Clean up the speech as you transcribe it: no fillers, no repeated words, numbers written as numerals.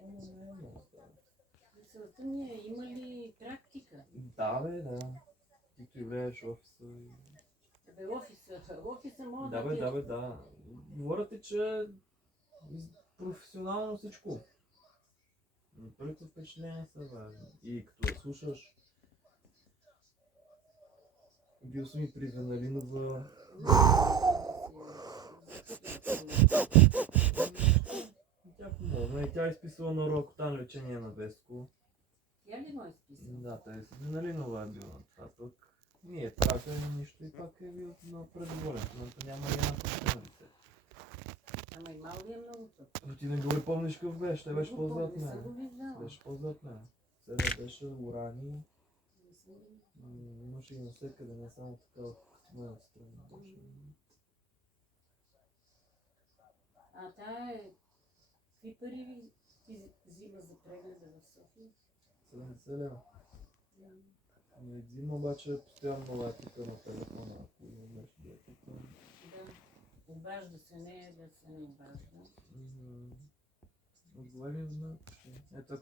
Ама не е много стара. Мисълта ми е, има ли практика? Да, бе, да. Ти ти влезеш в офиса и... Абе, офиса мога Да, бе, да, бе, да. Говоря ти, че професионално всичко. Но първите впечатления са важни. И като я слушаш, бил съм и при Веналинова. Тя помогна и тя е изписала на Рокотан лечение на Вестко. Тя ли го е изписала? Да, тя с Веналинова е била на това пък. Ние правихме нищо и пак е бил на предволен. Но няма и една причина лице. Ама и мал ли е много път? Ти не го ли помниш какъв беше? Той беше по-зад Не съм мен. го виждала. Беше по-зад мен. Сега беше урани. Имаше и навсекъде, не само така в моята страна беше. А тя е... Какви пари ти взима за прегледа в София? 70 лева. Не взима обаче постоянно лайката на телефона, ако имаш диетата. Да. Обажда се, не е да се не обажда. Отговаря на почти. Ето,